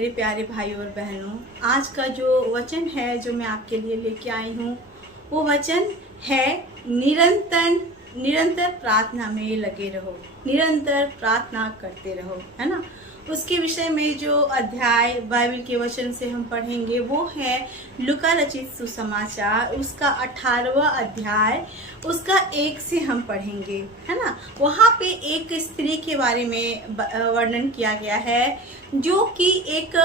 मेरे प्यारे भाई और बहनों, आज का जो वचन है जो मैं आपके लिए लेके आई हूँ वो वचन है निरंतर निरंतर प्रार्थना में लगे रहो, निरंतर प्रार्थना करते रहो, है ना। उसके विषय में जो अध्याय बाइबल के वचन से हम पढ़ेंगे वो है लूका रचित सुसमाचार, उसका 18वां अध्याय, उसका 1 से हम पढ़ेंगे, है ना। वहाँ पे एक स्त्री के बारे में वर्णन किया गया है जो कि एक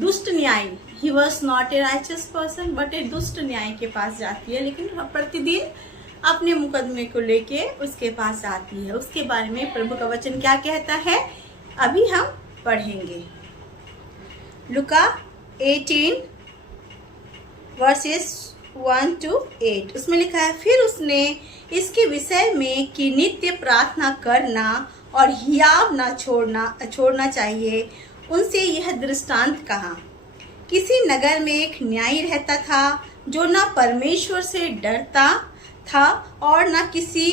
दुष्ट न्यायी, he was not a righteous person but a दुष्ट न्यायी के पास जाती है, लेकिन प्रतिदिन अपने मुकदमे को लेके उसके पास आती है। उसके बारे में प्रभु का वचन क्या कहता है अभी हम पढ़ेंगे। लूका 18 वर्सेस 1 to 8, उसमें लिखा है, फिर उसने इसके विषय में कि नित्य प्रार्थना करना और हियाव ना छोड़ना चाहिए, उनसे यह दृष्टांत कहा। किसी नगर में एक न्यायी रहता था जो ना परमेश्वर से डरता था और ना किसी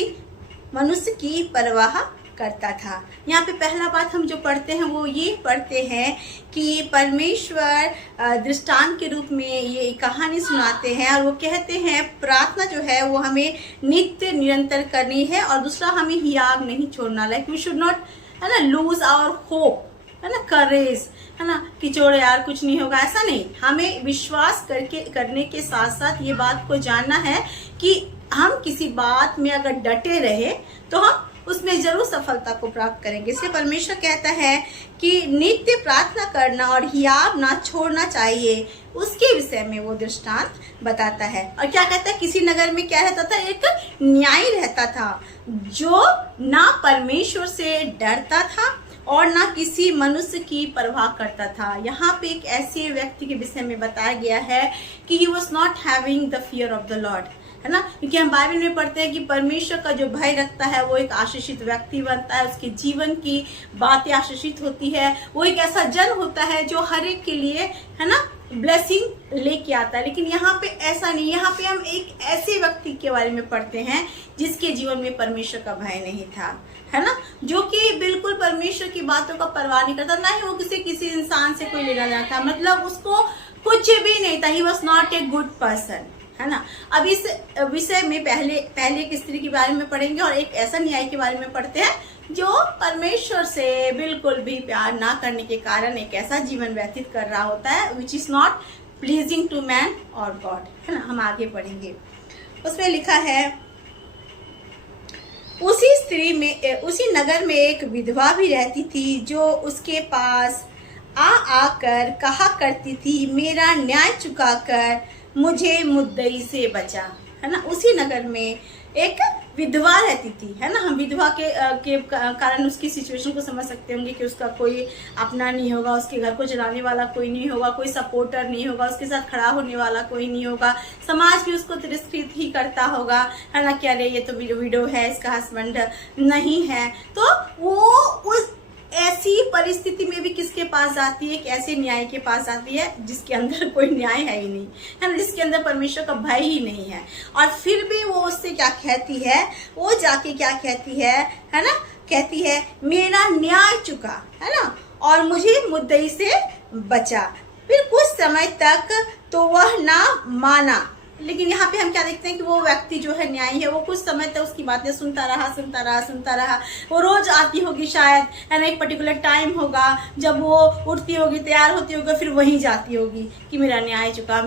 मनुष्य की परवाह करता था। यहाँ पे पहला बात हम जो पढ़ते हैं वो ये पढ़ते हैं कि परमेश्वर दृष्टांत के रूप में ये कहानी सुनाते हैं और वो कहते हैं प्रार्थना जो है वो हमें नित्य निरंतर करनी है और दूसरा हमें हियाव नहीं छोड़ना, लाइक वी शुड नॉट, है ना, लूज आवर होप, है ना, करेज, है ना, कि छोड़ो यार कुछ नहीं होगा, ऐसा नहीं। हमें विश्वास करने के साथ साथ ये बात को जानना है कि हम किसी बात में अगर डटे रहे तो हम उसमें जरूर सफलता को प्राप्त करेंगे। इसलिए परमेश्वर कहता है कि नित्य प्रार्थना करना और हियाव ना छोड़ना चाहिए, उसके विषय में वो दृष्टांत बताता है। और क्या कहता है, किसी नगर में क्या रहता था, एक न्यायी रहता था जो ना परमेश्वर से डरता था और ना किसी मनुष्य की परवाह करता था। यहाँ पे एक ऐसे व्यक्ति के विषय में बताया गया है कि ही was not having the fear of the Lord, है ना, क्योंकि हम बाइबल में पढ़ते हैं कि परमेश्वर का जो भय रखता है वो एक आशीषित व्यक्ति बनता है, उसके जीवन की बातें आशीषित होती है, वो एक ऐसा जन होता है जो हर एक के लिए, है ना, ब्लेसिंग लेके आता है। लेकिन यहाँ पे ऐसा नहीं, यहाँ पे हम एक ऐसे व्यक्ति के बारे में पढ़ते हैं जिसके जीवन में परमेश्वर का भय नहीं था, है ना, जो कि बिल्कुल परमेश्वर की बातों का परवाह नहीं करता, ना ही वो किसी इंसान से कोई लेना देना था, मतलब उसको कुछ भी नहीं था। ही was not a good person, है ना। अब इस विषय में पहले एक स्त्री के बारे में पढ़ेंगे और एक ऐसा न्याय के बारे में पढ़ते हैं जो परमेश्वर से बिल्कुल भी प्यार ना करने के कारण एक ऐसा जीवन व्यतीत कर रहा होता है which is not pleasing to man और गॉड, है ना। हम आगे पढ़ेंगे। उसमें लिखा है, उसी नगर में एक विधवा भी रहती थी जो उसके पास आकर कहा करती थी, मेरा न्याय चुकाकर मुझे मुद्दई से बचा, है ना। उसी नगर में एक विधवा रहती थी, है ना। हम विधवा के कारण उसकी सिचुएशन को समझ सकते होंगे कि उसका कोई अपना नहीं होगा, उसके घर को चलाने वाला कोई नहीं होगा, कोई सपोर्टर नहीं होगा, उसके साथ खड़ा होने वाला कोई नहीं होगा, समाज भी उसको तिरस्कृत ही करता होगा, है ना, कि अरे ये तो विडो है, इसका हस्बैंड नहीं है। तो वो उस ऐसी परिस्थिति में भी किसके पास जाती है, एक ऐसे न्याय के पास जाती है जिसके अंदर कोई न्याय है ही नहीं, है ना, जिसके अंदर परमेश्वर का भय ही नहीं है। और फिर भी वो उससे क्या कहती है, वो जाके क्या कहती है ना, कहती है मेरा न्याय चुका, है ना, और मुझे मुद्दई से बचा। फिर कुछ समय तक तो वह ना माना, लेकिन यहाँ पे हम क्या देखते हैं कि वो व्यक्ति जो है न्यायी है, वो कुछ समय तक उसकी बातें सुनता रहा। वो रोज आती होगी शायद, है ना, एक पर्टिकुलर टाइम होगा जब वो उठती होगी, तैयार होती होगी, फिर वहीं जाती होगी कि मेरा न्याय चुका,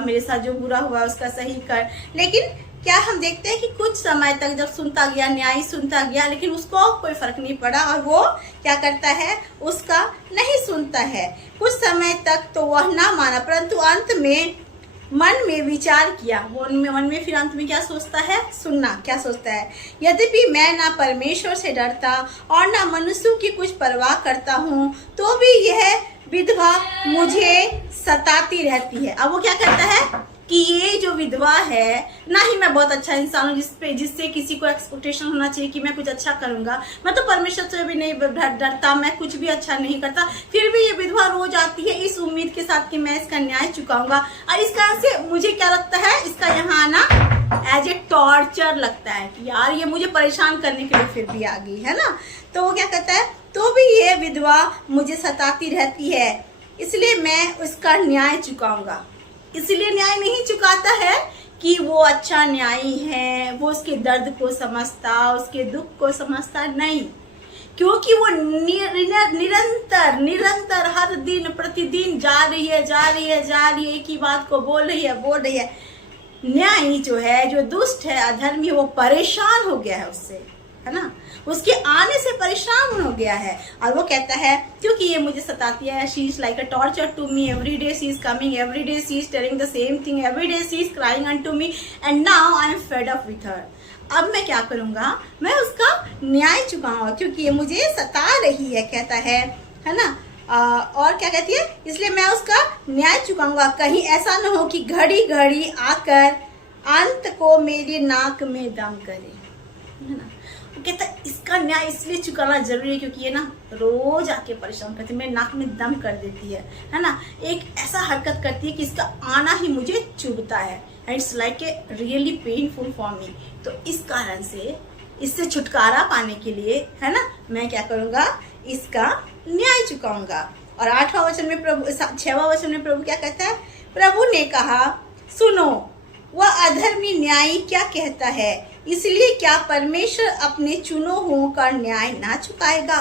मेरे साथ जो बुरा हुआ उसका सही कर। लेकिन क्या हम देखते हैं कि कुछ समय तक जब सुनता गया, न्याय सुनता गया, लेकिन उसको कोई फर्क नहीं पड़ा और वो क्या करता है, उसका नहीं सुनता है। कुछ समय तक तो वह ना माना, परंतु अंत में मन में विचार किया, वो मन में फिर अंत में क्या सोचता है, सुनना, क्या सोचता है, यद्यपि मैं ना परमेश्वर से डरता और ना मनुष्यों की कुछ परवाह करता हूँ तो भी यह विधवा मुझे सताती रहती है। अब वो क्या करता है कि ये जो विधवा है, ना ही मैं बहुत अच्छा इंसान हूँ जिससे किसी को एक्सपेक्टेशन होना चाहिए कि मैं कुछ अच्छा करूंगा, मैं तो परमेश्वर से भी नहीं डरता, मैं कुछ भी अच्छा नहीं करता, फिर भी ये विधवा रोज आती है इस उम्मीद के साथ कि मैं इसका न्याय चुकाऊंगा। और इस कारण से मुझे क्या लगता है, इसका यहाँ आना एज ए टॉर्चर लगता है कि यार ये मुझे परेशान करने के लिए फिर भी आ गई, है ना। तो वो क्या कहता है, तो भी ये विधवा मुझे सताती रहती है, इसलिए मैं उसका न्याय चुकाऊंगा। इसलिए न्याय नहीं चुकाता है कि वो अच्छा न्यायी है, वो उसके दर्द को समझता, उसके दुख को समझता, नहीं, क्योंकि वो निरंतर निरंतर हर दिन प्रतिदिन जा रही है, एक ही बात को बोल रही है। न्यायी जो है, जो दुष्ट है, अधर्मी, वो परेशान हो गया है उससे, है ना, उसके आने से परेशान हो गया है। और वो कहता है क्योंकि ये मुझे सताती है, she is like a torture to me, every day she is coming, every day she is telling the same thing, every day she is crying unto me and now I am fed up with her. अब मैं क्या करूंगा, मैं उसका न्याय चुकाऊंगा क्योंकि ये मुझे सता रही है, कहता है ना। और क्या कहती है, इसलिए मैं उसका न्याय चुकाऊंगा, कहीं ऐसा न हो कि घड़ी घड़ी आकर अंत को मेरी नाक में दम करे, है ना। वो कहता है इसका न्याय इसलिए चुकाना जरूरी है क्योंकि ये ना रोज आके परेशान करती है, मेरे नाक में दम कर देती है ना। एक ऐसा हरकत करती है कि इसका आना ही मुझे चुभता है, and it's like a really painful for me. तो इस कारण से इससे छुटकारा पाने के लिए, है ना, मैं क्या करूंगा, इसका न्याय चुकाऊंगा। और 8वां वचन में प्रभु, 6वां वचन में प्रभु क्या कहता है, प्रभु ने कहा सुनो, वह अधर्मी न्यायी क्या कहता है, इसलिए क्या परमेश्वर अपने चुनो हुओं का न्याय ना चुकाएगा,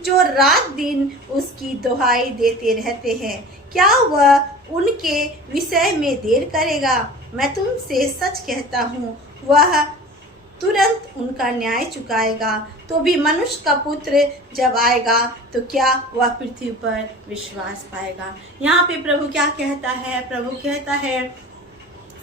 जो रात दिन उसकी दुहाई देते रहते हैं, क्या वह उनके विषय में देर करेगा। मैं तुमसे सच कहता हूँ, वह तुरंत उनका न्याय चुकाएगा। तो भी मनुष्य का पुत्र जब आएगा तो क्या वह पृथ्वी पर विश्वास पाएगा। यहाँ पे प्रभु क्या कहता है, प्रभु कहता है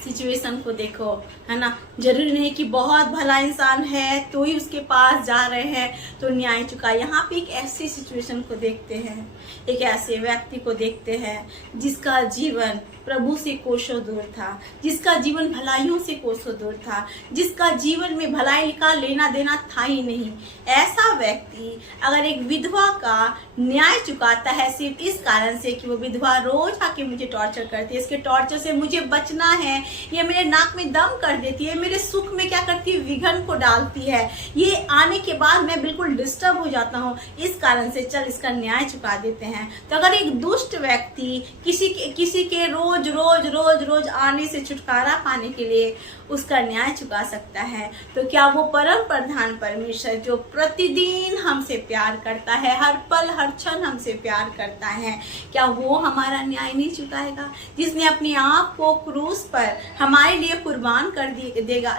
सिचुएशन को देखो, है ना, जरूरी नहीं कि बहुत भला इंसान है तो ही उसके पास जा रहे हैं तो न्याय चुका। यहाँ पे एक ऐसी सिचुएशन को देखते हैं, एक ऐसे व्यक्ति को देखते हैं जिसका जीवन प्रभु से कोसों दूर था, जिसका जीवन भलाइयों से कोसों दूर था, जिसका जीवन में भलाई का लेना देना था ही नहीं। ऐसा व्यक्ति अगर एक विधवा का न्याय चुकाता है सिर्फ इस कारण से कि वो विधवा रोज आके मुझे टॉर्चर करती है, इसके टॉर्चर से मुझे बचना है, ये मेरे नाक में दम कर देती है, मेरे सुख में क्या करती है, विघन को डालती है, ये आने के बाद मैं बिल्कुल डिस्टर्ब हो जाता हूँ, इस कारण से चल इसका न्याय चुका देते हैं। तो अगर एक दुष्ट व्यक्ति किसी के रोज रोज रोज रोज आने से छुटकारा पाने के लिए उसका न्याय चुका सकता है, तो क्या वो परम प्रधान परमेश्वर जो प्रतिदिन हमसे प्यार करता है, हर पल हर क्षण हमसे प्यार करता है, क्या वो हमारा न्याय नहीं चुकाएगा। जिसने अपने आप को क्रूस पर हमारे लिए कुर्बान कर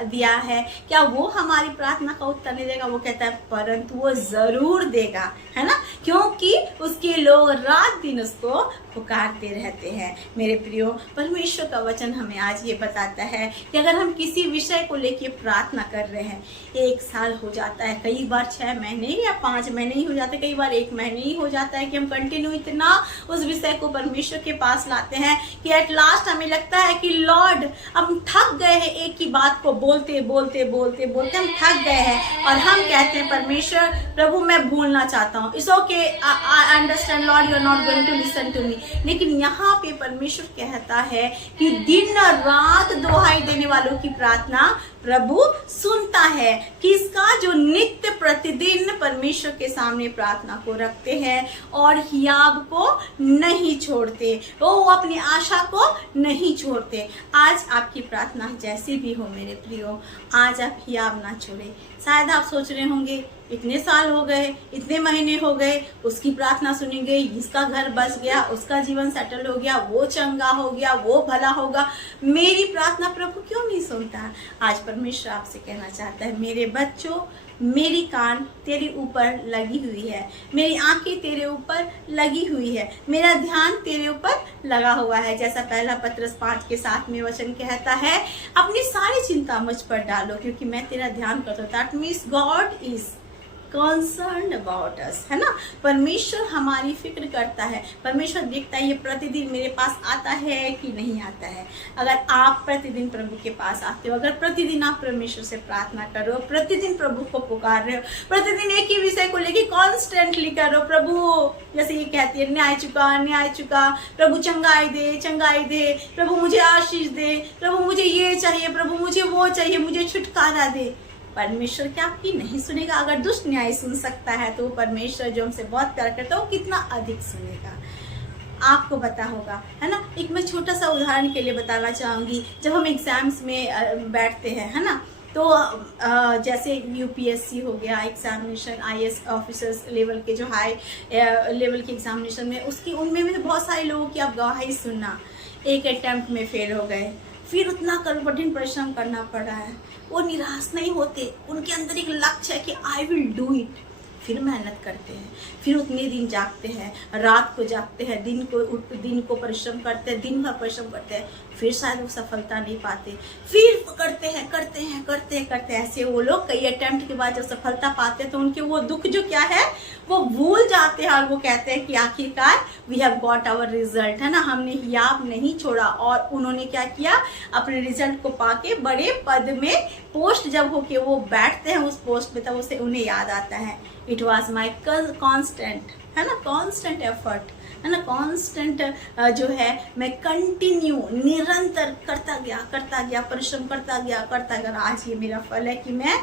दिया है, क्या वो हमारी प्रार्थना का उत्तर नहीं देगा। वो कहता है परंतु वो जरूर देगा, है ना, क्योंकि उसके लोग रात दिन उसको पुकारते रहते हैं। मेरे प्रियो, परमेश्वर का वचन हमें आज ये बताता है कि अगर हम किसी विषय को लेके प्रार्थना कर रहे हैं, 1 साल हो जाता है, कई बार 6 महीने या 5 महीने ही हो जाते, कई बार 1 महीने ही हो जाता है कि हम कंटिन्यू इतना उस विषय को परमेश्वर के पास लाते हैं कि एट लास्ट हमें लगता है कि लॉर्ड हम थक गए हैं, एक ही बात को बोलते बोलते बोलते बोलते हम थक गए हैं, और हम कहते हैं परमेश्वर प्रभु मैं भूलना चाहता हूँ, it's okay, I understand Lord, you are not going to listen to me. लेकिन यहाँ पे परमेश्वर कहता है कि दिन रात दुहाई देने वालों की प्रार्थना प्रभु सुनता है, कि इसका जो नित्य प्रतिदिन परमेश्वर के सामने प्रार्थना को रखते हैं और हियाब को नहीं छोड़ते, वो अपनी आशा को नहीं छोड़ते। आज आपकी प्रार्थना जैसी भी हो मेरे प्रियो, आज आप हियाब ना छोड़े। शायद आप सोच रहे होंगे इतने साल हो गए, इतने महीने हो गए, उसकी प्रार्थना सुनी गई, इसका घर बच गया, उसका जीवन सेटल हो गया, वो चंगा हो गया, वो भला होगा, मेरी प्रार्थना प्रभु क्यों नहीं सुनता। आज परमेश्वर आपसे कहना चाहता है मेरे बच्चों, मेरी कान तेरे ऊपर लगी हुई है, मेरी आंखें तेरे ऊपर लगी हुई है, मेरा ध्यान तेरे ऊपर लगा हुआ है। जैसा पहला पत्रस 5:7 में वचन कहता है, अपनी सारी चिंता मुझ पर डालो क्योंकि मैं तेरा ध्यान करता हूँ। That means God is concerned about us, है ना। परमेश्वर हमारी फिक्र करता है, परमेश्वर देखता है ये प्रतिदिन मेरे पास आता है कि नहीं आता है। अगर आप प्रतिदिन प्रभु के पास आते हो, अगर प्रतिदिन आप परमेश्वर से प्रार्थना कर रहे हो, प्रतिदिन प्रभु को पुकार रहे हो, प्रतिदिन एक ही विषय को लेके कॉन्स्टेंटली कर रहे हो, प्रभु जैसे ये कहती है न्याय चुका, प्रभु चंगाई दे, प्रभु मुझे आशीष दे, प्रभु मुझे ये चाहिए, प्रभु मुझे वो चाहिए, मुझे छुटकारा दे। परमेश्वर क्या आपकी नहीं सुनेगा? अगर दुष्ट न्याय सुन सकता है तो परमेश्वर जो हमसे बहुत प्यार करता है वो कितना अधिक सुनेगा। आपको पता होगा, है ना। एक मैं छोटा सा उदाहरण के लिए बताना चाहूँगी। जब हम एग्जाम्स में बैठते हैं, है ना, तो जैसे यूपीएससी हो गया एग्जामिनेशन, आईएएस ऑफिसर्स लेवल के जो हाई लेवल के एग्जामिनेशन में, उसकी उनमें भी बहुत सारे लोगों की आप गवाही सुनना, एक अटेम्प्ट में फेल हो गए, फिर उतना कठिन परिश्रम करना पड़ा है, वो निराश नहीं होते, उनके अंदर एक लक्ष्य है कि आई विल डू इट, फिर मेहनत करते हैं, फिर उतने दिन जागते हैं, रात को जागते हैं, दिन को परिश्रम करते हैं, दिन भर परिश्रम करते हैं, फिर शायद वो सफलता नहीं पाते, फिर करते हैं ऐसे वो लोग कई अटेम्प्ट के बाद जब सफलता पाते हैं तो उनके वो दुख जो क्या है वो भूल जाते हैं और वो कहते हैं कि आखिरकार we have got our result, है ना, हमने हियाब नहीं छोड़ा। और उन्होंने क्या किया, अपने रिजल्ट को पाके बड़े पद में पोस्ट जब होके वो बैठते हैं उस पोस्ट पे, तब उसे उन्हें याद आता है इट वॉज माई कॉन्स्टेंट, है ना, कॉन्स्टेंट एफर्ट, है ना, कॉन्स्टेंट जो है मैं कंटिन्यू निरंतर करता गया, परिश्रम करता गया, आज ये मेरा फल है कि मैं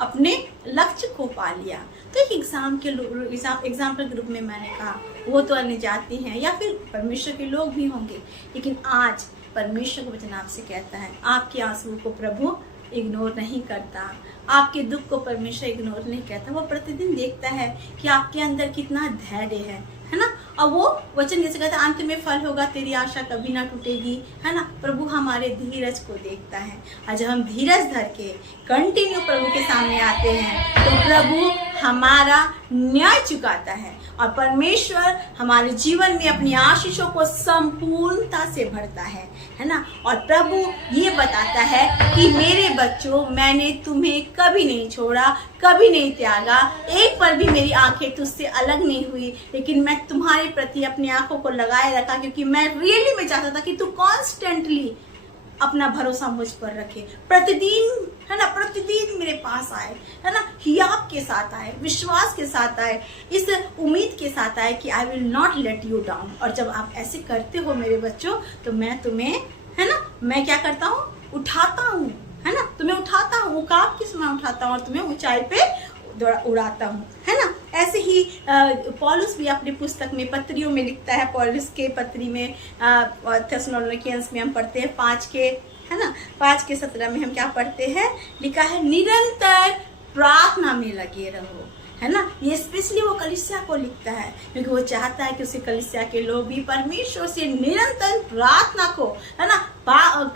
अपने लक्ष्य को पा लिया। तो एक एग्जाम्पल के रूप में मैंने कहा, वो तो अन्य जाति हैं या फिर परमेश्वर के लोग भी होंगे, लेकिन आज परमेश्वर का वचन आपसे कहता है आपके आंसुओं को प्रभु इग्नोर नहीं करता, आपके दुख को परमेश्वर इग्नोर नहीं करता। वो प्रतिदिन देखता है कि आपके अंदर कितना धैर्य है ना। और वो वचन जैसे कहता है अंत में फल होगा, तेरी आशा कभी ना टूटेगी, है ना। प्रभु हमारे धीरज को देखता है, और जब हम धीरज धर के कंटिन्यू प्रभु के सामने आते हैं तो प्रभु हमारा न्याय चुकाता है और परमेश्वर हमारे जीवन में अपनी आशीषों को संपूर्णता से भरता है ना। और प्रभु ये बताता है कि मेरे बच्चों, मैंने तुम्हें कभी नहीं छोड़ा, कभी नहीं त्यागा, एक पर भी मेरी आंखें तुझसे अलग नहीं हुई, लेकिन मैं तुम्हारे प्रति अपनी आंखों को लगाए रखा, क्योंकि मैं रियली में चाहता था कि तू कॉन्स्टेंटली अपना भरोसा मुझ पर रखे, प्रतिदिन, है ना, प्रतिदिन मेरे पास आए, है ना, हियाब के साथ आए, विश्वास के साथ आए, इस उम्मीद के साथ आए कि I will not let you down. और जब आप ऐसे करते हो मेरे बच्चों, तो मैं तुम्हें, है ना, मैं क्या करता हूँ, उठाता हूँ, है ना, तुम्हें उठाता हूँ, उकाब के समय उठाता हूँ और तुम्हें ऊंचाई पे उड़ाता हूँ, है ना। ऐसे ही पौलुस भी अपनी पुस्तक में पत्रियों में लिखता है। पौलुस के पत्री में थेसलोनिकियंस में हम पढ़ते हैं 5 के, है ना, 5:17 में हम क्या पढ़ते हैं, लिखा है निरंतर प्रार्थना में लगे रहो, है ना। ये स्पेशली वो कलीसिया को लिखता है क्योंकि वो चाहता है कि उसे कलीसिया के लोग भी परमेश्वर से निरंतर प्रार्थना को, है ना,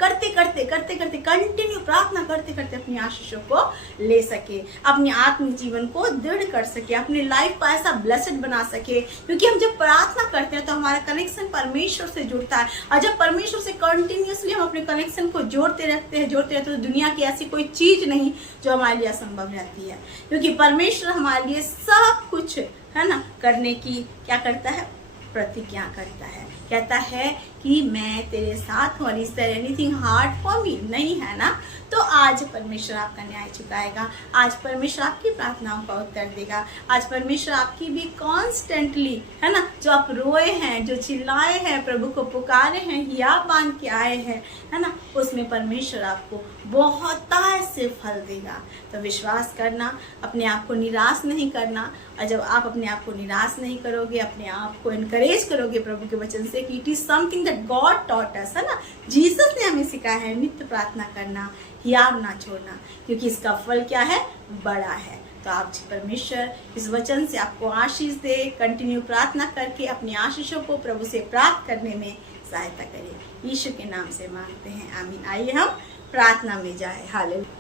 करते करते कंटिन्यू प्रार्थना करते करते अपनी आशीषों को ले सके, अपने आत्मिक जीवन को दृढ़ कर सके, अपनी लाइफ को ऐसा ब्लेस्ड बना सके। क्योंकि हम जब प्रार्थना करते हैं तो हमारा कनेक्शन परमेश्वर से जुड़ता है, और जब परमेश्वर से कंटिन्यूसली हम अपने कनेक्शन को जोड़ते रहते हैं तो दुनिया की ऐसी कोई चीज नहीं जो हमारे लिए असंभव रहती है, क्योंकि परमेश्वर हमारे लिए सब कुछ, है ना, करने की क्या करता है, प्रतिज्ञा करता है, कहता है कि मैं तेरे साथ हूँ और is there anything hard for me, नहीं है ना। तो आज परमेश्वर आपका न्याय चुकाएगा, आज परमेश्वर आपकी प्रार्थनाओं का उत्तर देगा, आज परमेश्वर आपकी भी कॉन्स्टेंटली, है ना, जो आप रोए हैं, जो चिल्लाए हैं, प्रभु को पुकारे हैं, हियाब बांध के आए हैं, है ना, उसमें परमेश्वर आपको बहुत से फल देगा। तो विश्वास करना, अपने आप को निराश नहीं करना, और जब आप अपने आप को निराश नहीं करोगे, अपने आप को इनकरेज करोगे प्रभु के वचन से कि it is something that God taught us, है ना, जीसस ने हमें सिखाया है नित्य प्रार्थना करना, हियाब ना छोड़ना, क्योंकि इसका फल क्या है, बड़ा है। तो आप परमेश्वर इस वचन से आपको आशीष दे, कंटिन्यू प्रार्थना करके अपनी आशीषों को प्रभु से प्राप्त करने में सहायता करें। यीशु के नाम से मांगते हैं, आमीन। आइए हम प्रार्थना में जाए। हालेलुया।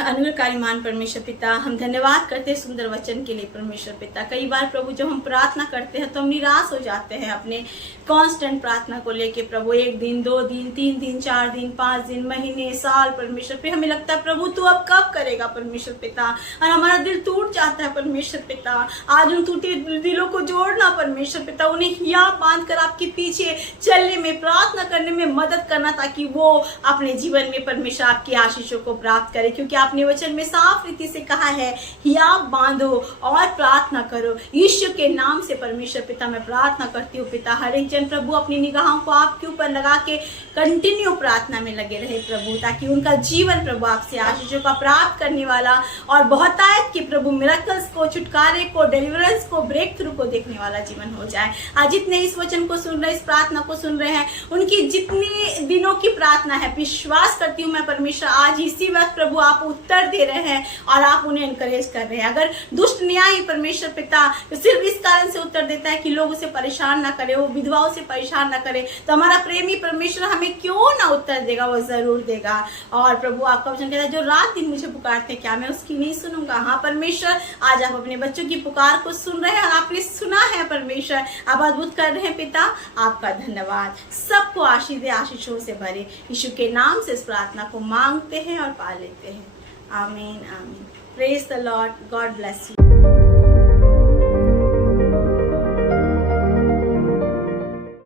अनुग्रहकारी मान परमेश्वर पिता, हम धन्यवाद करते हैं सुंदर वचन के लिए परमेश्वर पिता। कई बार प्रभु जब हम प्रार्थना करते हैं तो हम निराश हो जाते हैं अपने कांस्टेंट प्रार्थना को लेके प्रभु, 1 दिन 2 दिन 3 दिन 4 दिन 5 दिन, महीने, साल परमेश्वर, फिर हमें लगता है प्रभु तू अब कब करेगा परमेश्वर पिता, और हमारा दिल टूट जाता है परमेश्वर पिता। आज उन टूटे दिलों को जोड़ना परमेश्वर पिता, उन्हें हियाब बांध कर आपके पीछे चलने में, प्रार्थना करने में मदद करना, ताकि वो अपने जीवन में परमेश्वर आपकी आशीषों को प्राप्त करे, क्योंकि आपने वचन में साफ रीति से कहा है, हियाव बांधो और प्रार्थना करो। यीशु के नाम से परमेश्वर पिता मैं प्रार्थना करती हूँ पिता, हर एक जन प्रभु अपनी निगाहों को आपके ऊपर लगा के कंटिन्यू प्रार्थना में लगे रहे प्रभु, ताकि उनका जीवन प्रभु आपसे आशीषों का प्राप्त करने वाला और बहुतायत के प्रभु मिरेकल्स को, छुटकारे को, डिलीवरेंस को, ब्रेक थ्रू को देखने वाला जीवन हो जाए। आज जितने इस वचन को सुन रहे, इस प्रार्थना को सुन रहे हैं, उनकी जितनी दिनों की प्रार्थना है, विश्वास करती हूँ मैं परमेश्वर आज इसी वक्त प्रभु आप उत्तर दे रहे हैं और आप उन्हें एनकरेज कर रहे हैं। अगर दुष्ट न्याय परमेश्वर पिता सिर्फ इस कारण से उत्तर देता है कि लोग उसे परेशान ना करे, वो विधवाओं से परेशान ना करे, तो हमारा प्रेमी परमेश्वर हमें क्यों ना उत्तर देगा, वो जरूर देगा। और प्रभु आपका वचन कहता है, जो रात दिन मुझे पुकारते क्या मैं उसकी नहीं सुनूंगा। हाँ परमेश्वर, आज आप अपने बच्चों की पुकार को सुन रहे हैं और आपने सुना है परमेश्वर, आप अद्भुत कर रहे हैं पिता, आपका धन्यवाद। सबको आशीष दे, आशीषों से भरे, यीशु के नाम से इस प्रार्थना को मांगते हैं और पा लेते हैं। आमीन आमीन। Praise the Lord, God bless you.